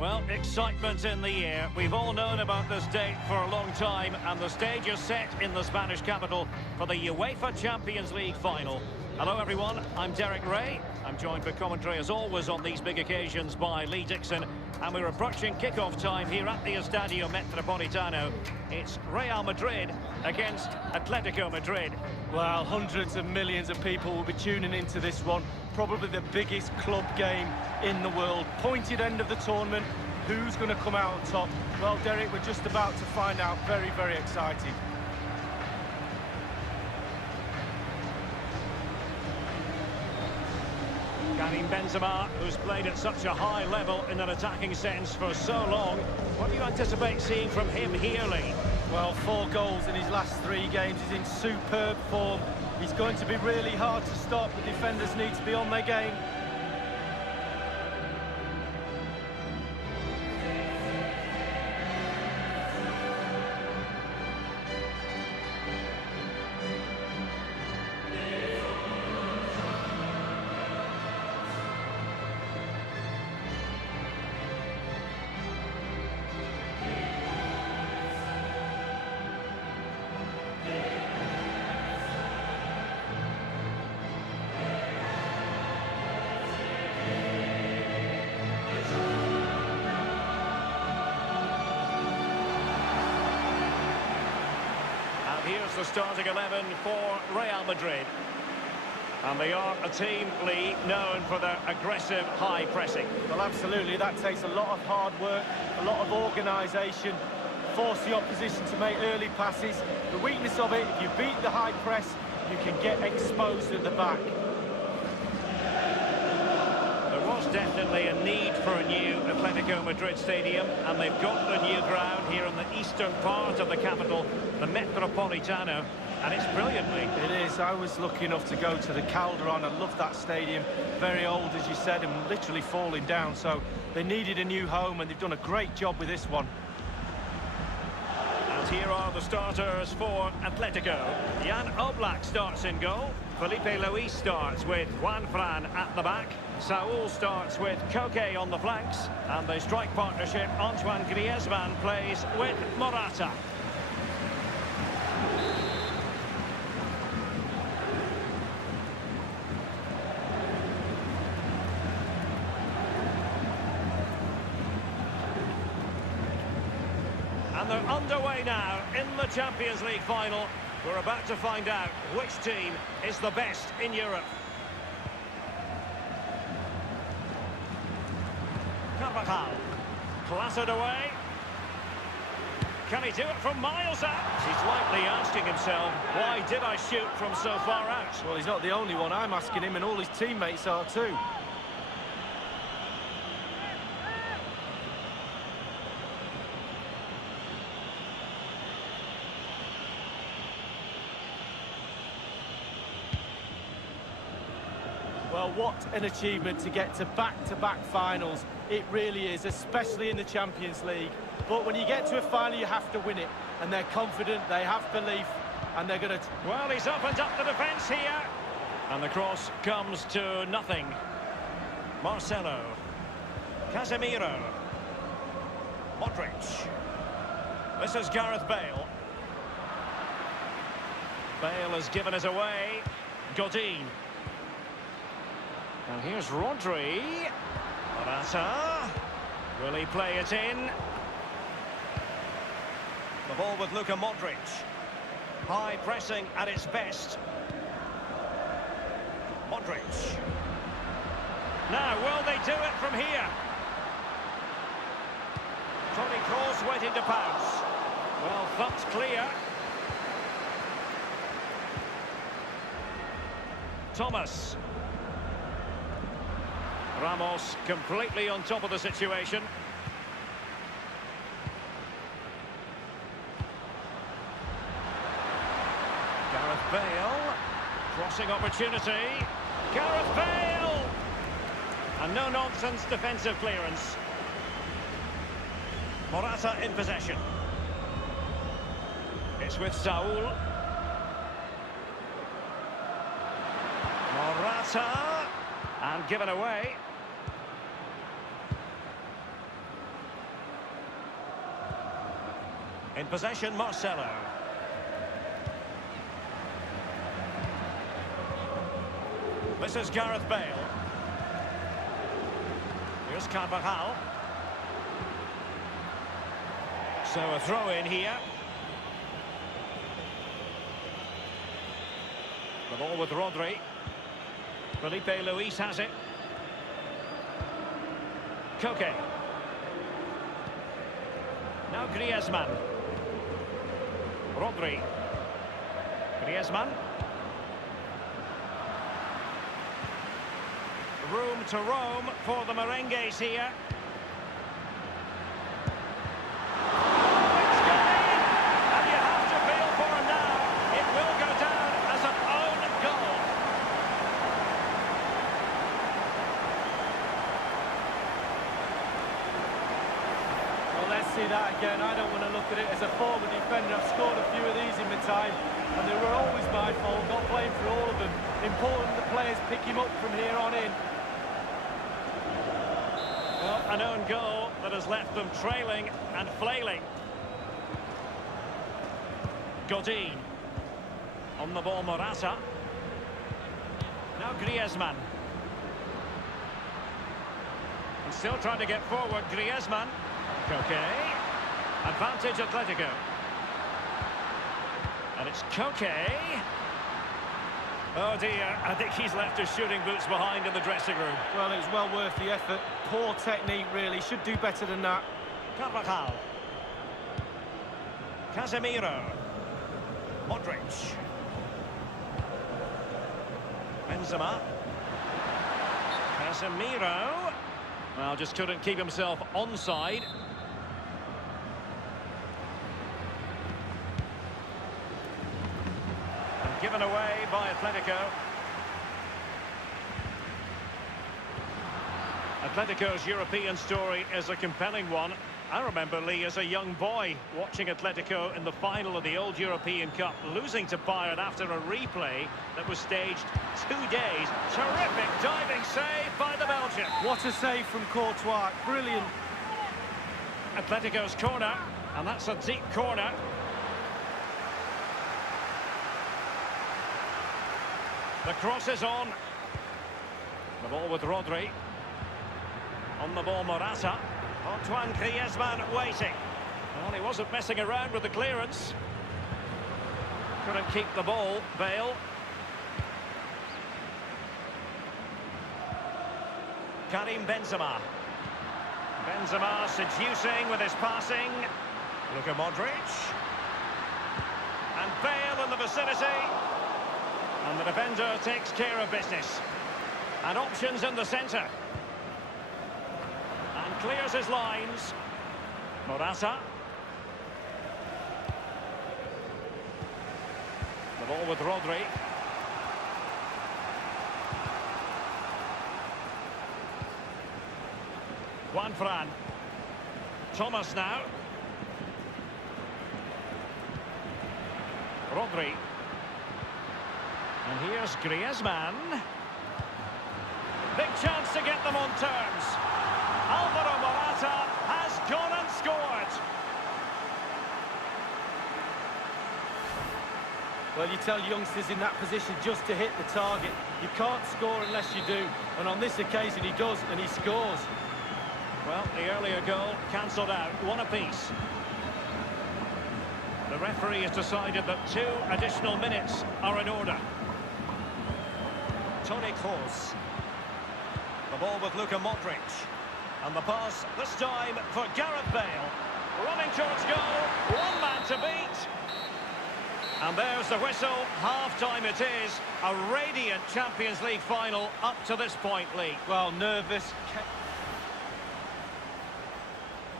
Well, excitement in the air. We've all known about this date for a long time, and the stage is set in the Spanish capital for the UEFA Champions League final. Hello, everyone. I'm Derek Ray. I'm joined for commentary, as always, on these big occasions by Lee Dixon. And we're approaching kick-off time here at the Estadio Metropolitano. It's Real Madrid against Atletico Madrid. Well, hundreds of millions of people will be tuning into this one. Probably the biggest club game in the world. Pointed end of the tournament. Who's going to come out on top? Well, Derek, we're just about to find out. Very, very exciting. Karim Benzema, who's played at such a high level in an attacking sense for so long. What do you anticipate seeing from him here, Lee? Well, 4 goals in his last 3 games. He's in superb form. He's going to be really hard to stop. The defenders need to be on their game. Here's the starting 11 for Real Madrid. And they are a team, Lee, known for their aggressive high pressing. Well, absolutely. That takes a lot of hard work, a lot of organisation, force the opposition to make early passes. The weakness of it, if you beat the high press, you can get exposed at the back. There was definitely a need for a new Atletico Madrid stadium, and they've got the new ground here in the eastern part of the capital, the Metropolitano, and it's brilliantly. It is. I was lucky enough to go to the Calderon. I love that stadium. Very old, as you said, and literally falling down. So they needed a new home, and they've done a great job with this one. And here are the starters for Atletico. Jan Oblak starts in goal. Felipe Luis starts with Juan Fran at the back. Saúl starts with Koke on the flanks. And the strike partnership, Antoine Griezmann plays with Morata. And they're underway now in the Champions League final. We're about to find out which team is the best in Europe. Carvajal, clattered away. Can he do it from miles out? He's likely asking himself, why did I shoot from so far out? Well, he's not the only one. I'm asking him, and all his teammates are too. Well, what an achievement to get to back-to-back finals. It really is, especially in the Champions League. But when you get to a final, you have to win it. And they're confident, they have belief, and they're going to... Well, he's opened up the defence here. And the cross comes to nothing. Marcelo. Casemiro. Modric. This is Gareth Bale. Bale has given it away. Godin. And here's Rodri. Morata. Will he play it in? The ball with Luka Modric. High pressing at its best. Modric. Now, will they do it from here? Toni Kroos waiting to pounce. Well, thumped clear. Thomas. Ramos completely on top of the situation. Gareth Bale. Crossing opportunity. Gareth Bale! And no-nonsense defensive clearance. Morata in possession. It's with Saúl. Morata. And given away. In possession, Marcelo. This is Gareth Bale. Here's Carvajal. So a throw in here. The ball with Rodri. Felipe Luis has it. Koke. Now Griezmann. Rodri. Griezmann. Room to roam for the merengues here. It's gone in! And you have to feel for him now. It will go down as an own goal. Well, let's see that again. I don't want to look at it as a former defender. I've scored a few of these in my time, and they were always my fault. Not playing for all of them. Important the players pick him up from here on in. Well, an own goal that has left them trailing and flailing. Godin. On the ball, Morata. Now Griezmann. And still trying to get forward, Griezmann. Koke. Advantage Atletico. And it's Koke. Oh dear, I think he's left his shooting boots behind in the dressing room. Well, it was well worth the effort. Poor technique, really. Should do better than that. Carvajal. Casemiro. Modric. Benzema. Casemiro. Well, just couldn't keep himself onside. Given away by Atletico. Atletico's European story is a compelling one. I remember, Lee, as a young boy, watching Atletico in the final of the old European Cup, losing to Bayern after a replay that was staged 2 days. Terrific diving save by the Belgian. What a save from Courtois. Brilliant. Atletico's corner, and that's a deep corner. The cross is on. The ball with Rodri. On the ball, Morata. Antoine Griezmann waiting. Well, he wasn't messing around with the clearance. Couldn't keep the ball, Bale. Karim Benzema. Benzema seducing with his passing. Luka Modric. And Bale in the vicinity. And the defender takes care of business. And options in the centre. And clears his lines. Morata. The ball with Rodri. Juanfran. Thomas now. Rodri. And here's Griezmann. Big chance to get them on terms. Alvaro Morata has gone and scored. Well, you tell youngsters in that position just to hit the target. You can't score unless you do. And on this occasion he does, and he scores. Well, the earlier goal cancelled out, one apiece. The referee has decided that 2 additional minutes are in order. Toni Kroos. The ball with Luka Modric. And the pass, this time for Gareth Bale. Running towards goal, one man to beat. And there's the whistle, half-time it is. A radiant Champions League final up to this point, Lee. Well, nervous.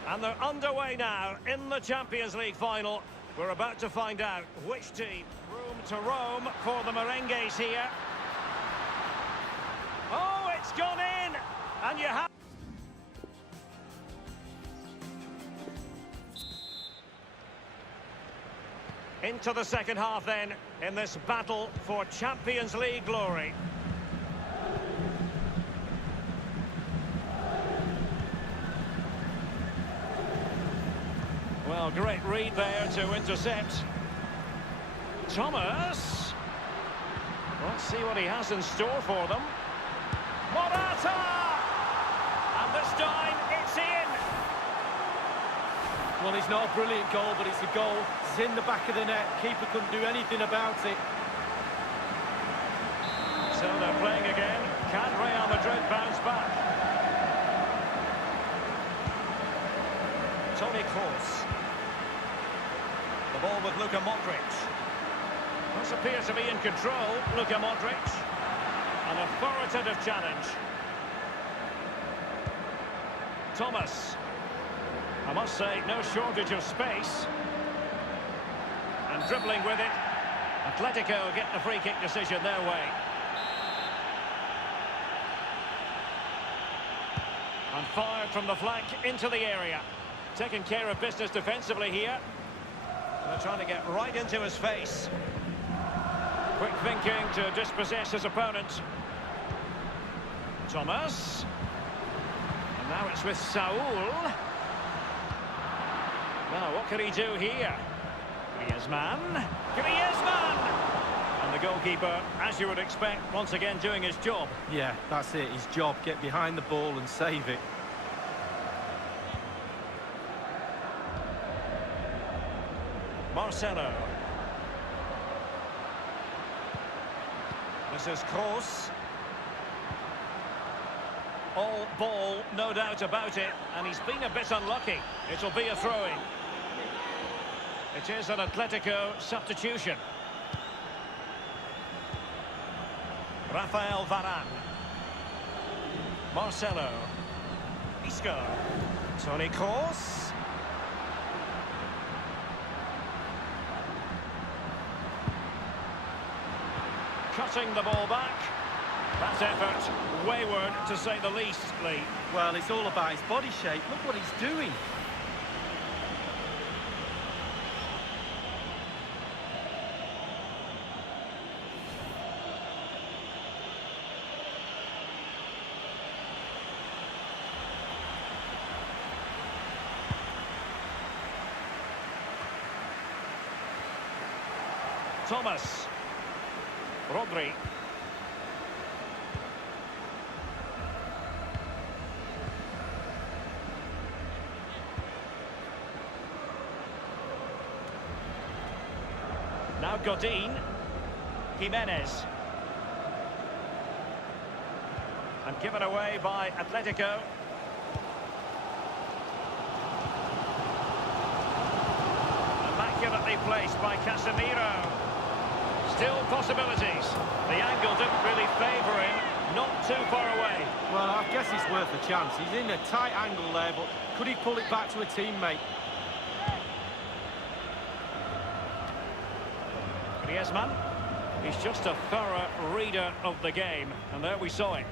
And they're underway now in the Champions League final. We're about to find out which team. Room to roam for the merengues here. Oh, it's gone in! And you have... Into the second half then, in this battle for Champions League glory. Well, great read there to intercept. Thomas. Let's see what he has in store for them. Morata! And this time, it's in. Well, it's not a brilliant goal, but it's a goal. It's in the back of the net. Keeper couldn't do anything about it. So they're playing again. Can Real Madrid bounce back? Toni Kroos. The ball with Luka Modric. Does appear to be in control, Luka Modric. An authoritative challenge. Thomas. I must say, no shortage of space. And dribbling with it. Atletico get the free kick decision their way. And fired from the flank into the area. Taking care of business defensively here. They're trying to get right into his face. Quick thinking to dispossess his opponent. Thomas. And now it's with Saul. Now, what can he do here? Griezmann. Griezmann! And the goalkeeper, as you would expect, once again doing his job. Yeah, that's it, his job. Get behind the ball and save it. Marcelo. This is Kroos. All ball, no doubt about it, and he's been a bit unlucky. It'll be a throw-in. It is an Atletico substitution. Rafael Varane. Marcelo. Isco. Toni Kroos. Cutting the ball back. That effort, wayward to say the least, Lee. Well, it's all about his body shape. Look what he's doing. Thomas. Rodri. Now Godin. Jimenez. And given away by Atletico. Immaculately placed by Casemiro. Still possibilities. The angle didn't really favour him. Not too far away. Well, I guess it's worth a chance. He's in a tight angle there, but could he pull it back to a teammate? Griezmann. He's just a thorough reader of the game. And there we saw it.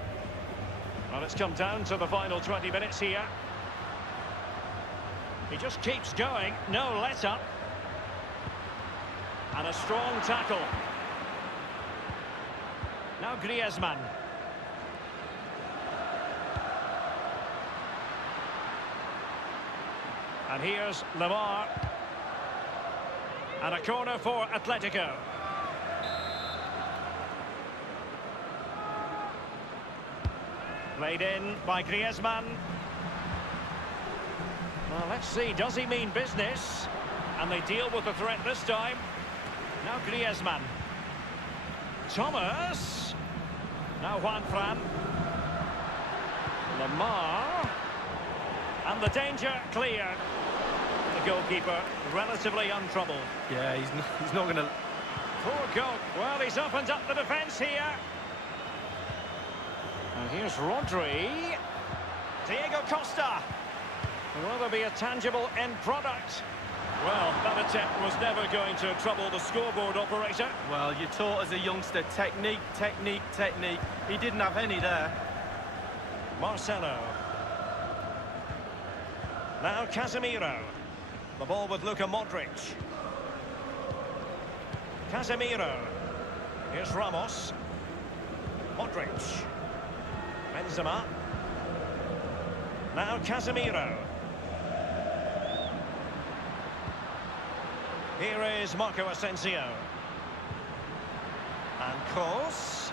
Well, it's come down to the final 20 minutes here. He just keeps going. No let-up. And a strong tackle. Now Griezmann. And here's Lamar. And a corner for Atletico. Played in by Griezmann. Well, let's see, does he mean business? And they deal with the threat this time. Now Griezmann. Thomas. Now Juan Fran. Lamar. And the danger cleared. The goalkeeper relatively untroubled. Yeah, he's not going to... Poor goal. Well, he's opened up the defence here. And here's Rodri. Diego Costa. Will there be a tangible end product? Well, that attempt was never going to trouble the scoreboard operator. Well, you're taught as a youngster, technique, technique, technique. He didn't have any there. Marcelo. Now Casemiro. The ball with Luka Modric. Casemiro. Here's Ramos. Modric. Benzema. Now Casemiro. Here is Marco Asensio. And Kroos.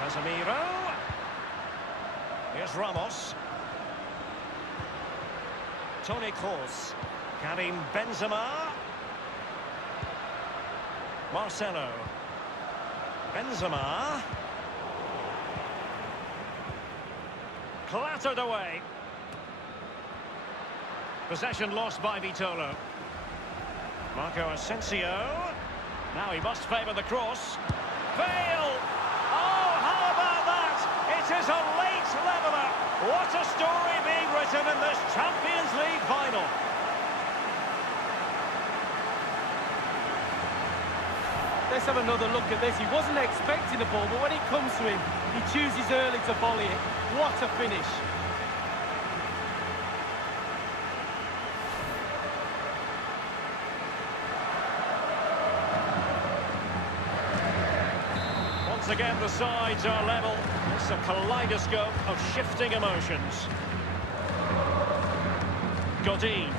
Casemiro. Here's Ramos. Toni Kroos. Karim Benzema. Marcelo. Benzema. Clattered away. Possession lost by Vitolo. Marco Asensio. Now he must favour the cross. Bale! Oh, how about that? It is a late leveller. What a story being written in this Champions League final. Let's have another look at this. He wasn't expecting the ball, but when it comes to him, he chooses early to volley it. What a finish. Once again, the sides are level. It's a kaleidoscope of shifting emotions. Godin.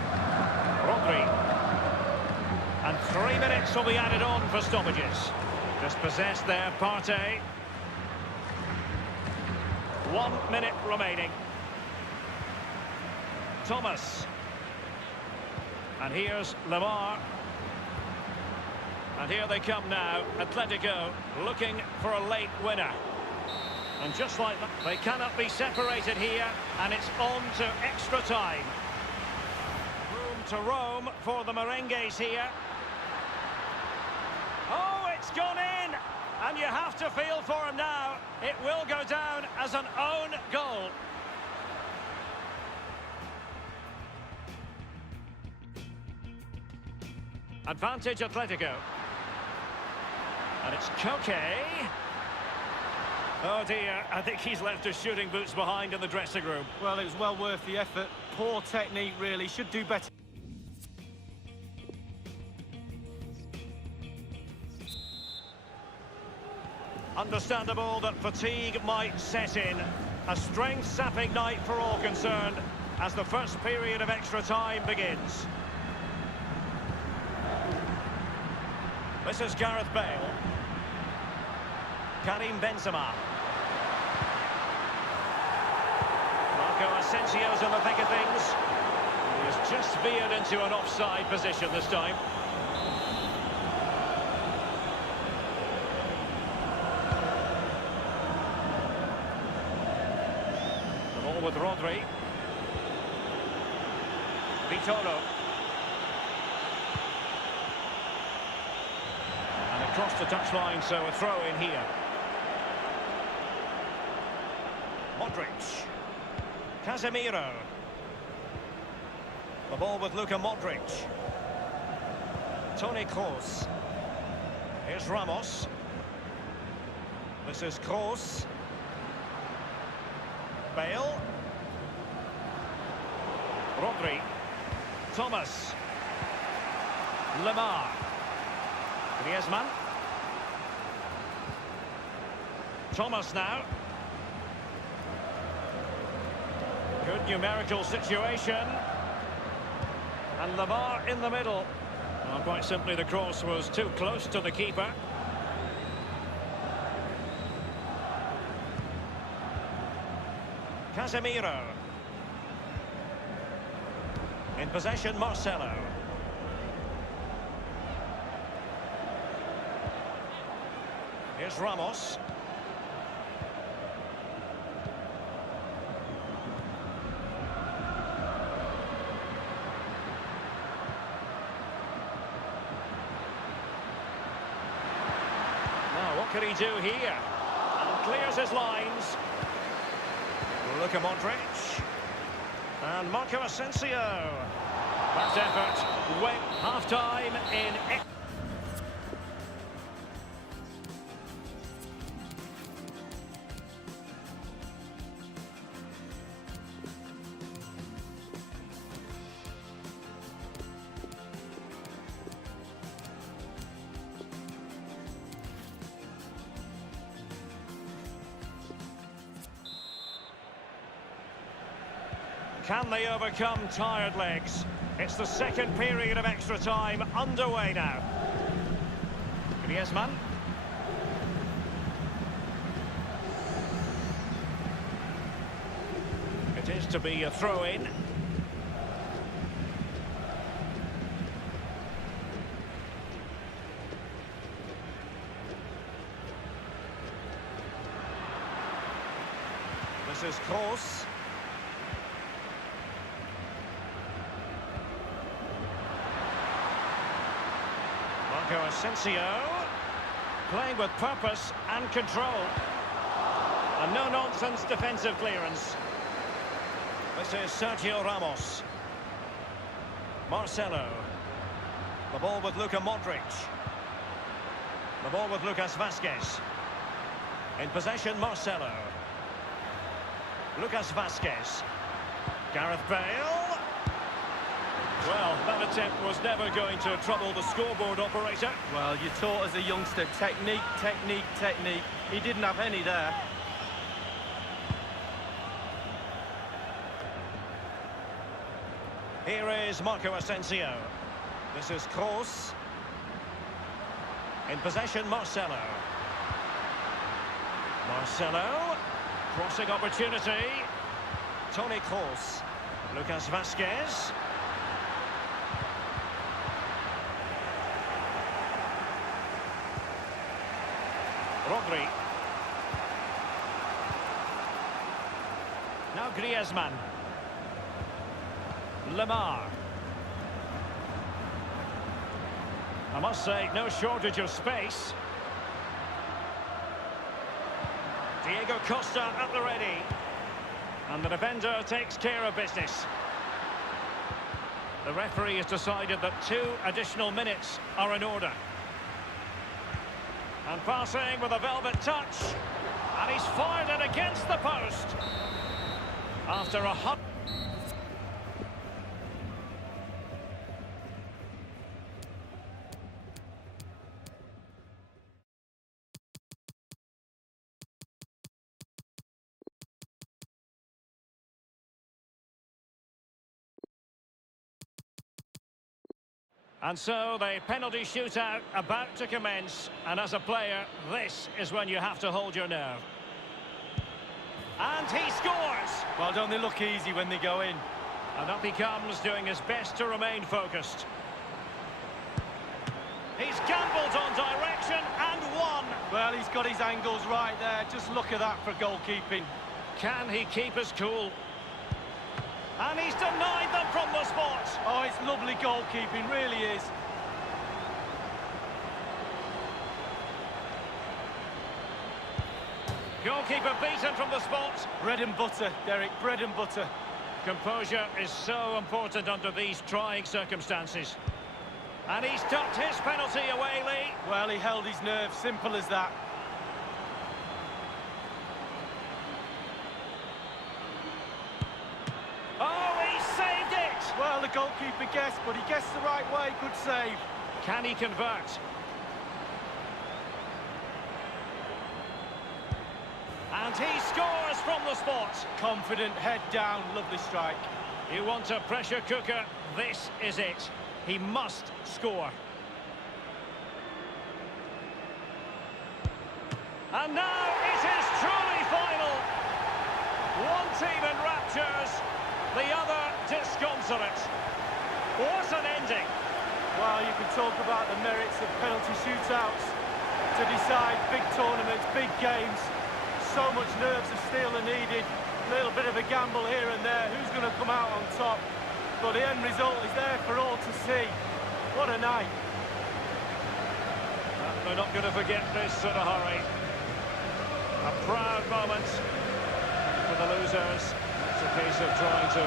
Rodri. And 3 minutes will be added on for stoppages. Dispossessed there, Partey. 1 minute remaining. Thomas. And here's Lemar. And here they come now, Atletico looking for a late winner. And just like that, they cannot be separated here, and it's on to extra time. Room to roam for the merengues here. Oh, it's gone in! And you have to feel for him now. It will go down as an own goal. Advantage Atletico. And it's Koke. Oh dear, I think he's left his shooting boots behind in the dressing room. Well, it was well worth the effort. Poor technique, really. Should do better. Understandable that fatigue might set in. A strength-sapping night for all concerned as the first period of extra time begins. This is Gareth Bale. Karim Benzema. Marco Asensio's in the thick of things. He has just veered into an offside position this time. The ball with Rodri. Vitolo. And across the touchline, so a throw in here. Modric. Casemiro. The ball with Luka Modric. Toni Kroos. Here's Ramos. This is Kroos. Bale. Rodri. Thomas. Lemar. Griezmann. Thomas now. Good numerical situation. And Lemar in the middle. Well, quite simply, the cross was too close to the keeper. Casemiro. In possession, Marcelo. Here's Ramos. Now, what can he do here? And clears his lines. Luka Modric. And Marco Asensio. That effort went half-time in... Can they overcome tired legs? It's the second period of extra time underway now. Griezmann. It is to be a throw-in. This is Kroos. Marco Asensio. Playing with purpose and control. A no-nonsense defensive clearance. This is Sergio Ramos. Marcelo. The ball with Luka Modric. The ball with Lucas Vazquez. In possession, Marcelo. Lucas Vazquez. Gareth Bale. Well, that attempt was never going to trouble the scoreboard operator. Well, you're taught as a youngster, technique, technique, technique. He didn't have any there. Here is Marco Asensio. This is Kroos. In possession, Marcelo. Marcelo. Crossing opportunity. Toni Kroos. Lucas Vazquez. Rodri. Now Griezmann. Lemar. I must say, no shortage of space. Diego Costa at the ready. And the defender takes care of business. The referee has decided that 2 additional minutes are in order. And passing with a velvet touch. And he's fired it against the post. After a hot... And so the penalty shootout about to commence, and as a player, this is when you have to hold your nerve. And he scores! Well, don't they look easy when they go in? And up he comes, doing his best to remain focused. He's gambled on direction and won! Well, he's got his angles right there. Just look at that for goalkeeping. Can he keep his cool? And he's denied them from the spot. Oh, it's lovely goalkeeping, really is. Goalkeeper beaten from the spot. Bread and butter, Derek, bread and butter. Composure is so important under these trying circumstances. And he's tucked his penalty away, Lee. Well, he held his nerve, simple as that. Well, the goalkeeper guessed, but he guessed the right way. Good save. Can he convert? And he scores from the spot. Confident, head down, lovely strike. You want a pressure cooker? This is it. He must score. And now it is truly final. One team in raptures. The other disconsolate. What an ending. Well, you can talk about the merits of penalty shootouts to decide big tournaments, big games. So much nerves of steel are needed. A little bit of a gamble here and there. Who's going to come out on top? But the end result is there for all to see. What a night. And we're not going to forget this in a hurry. A proud moment for the losers. It's a case of trying to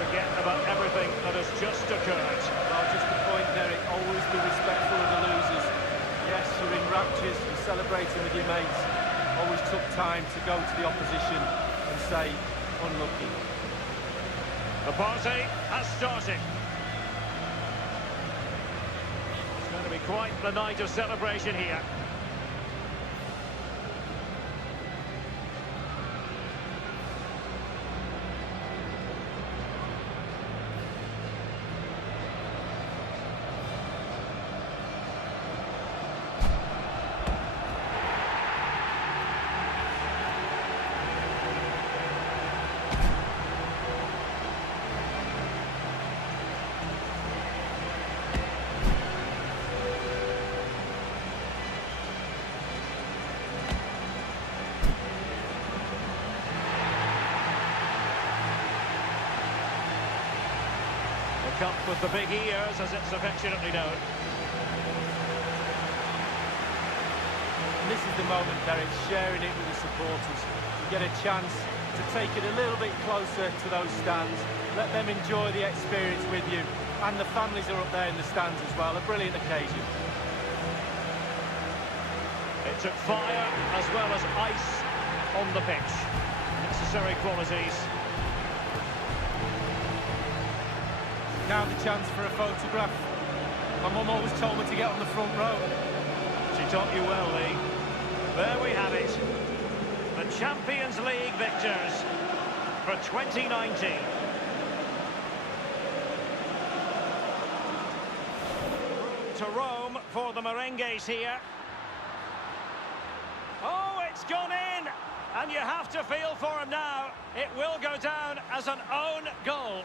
forget about everything that has just occurred. Well, just the point, Derek, always be respectful of the losers. Yes, you're in raptures, you're celebrating with your mates. Always took time to go to the opposition and say, unlucky. The party has started. It's going to be quite the night of celebration here. Cup with the big ears, as it's affectionately known. And this is the moment, Derek, sharing it with the supporters. You get a chance to take it a little bit closer to those stands. Let them enjoy the experience with you. And the families are up there in the stands as well. A brilliant occasion. It took fire as well as ice on the pitch. Necessary qualities. Now the chance for a photograph. My mum always told me to get on the front row. She taught you well, Lee. There we have it. The Champions League victors for 2019. To Rome for the merengues here. Oh, it's gone in! And you have to feel for him now. It will go down as an own goal.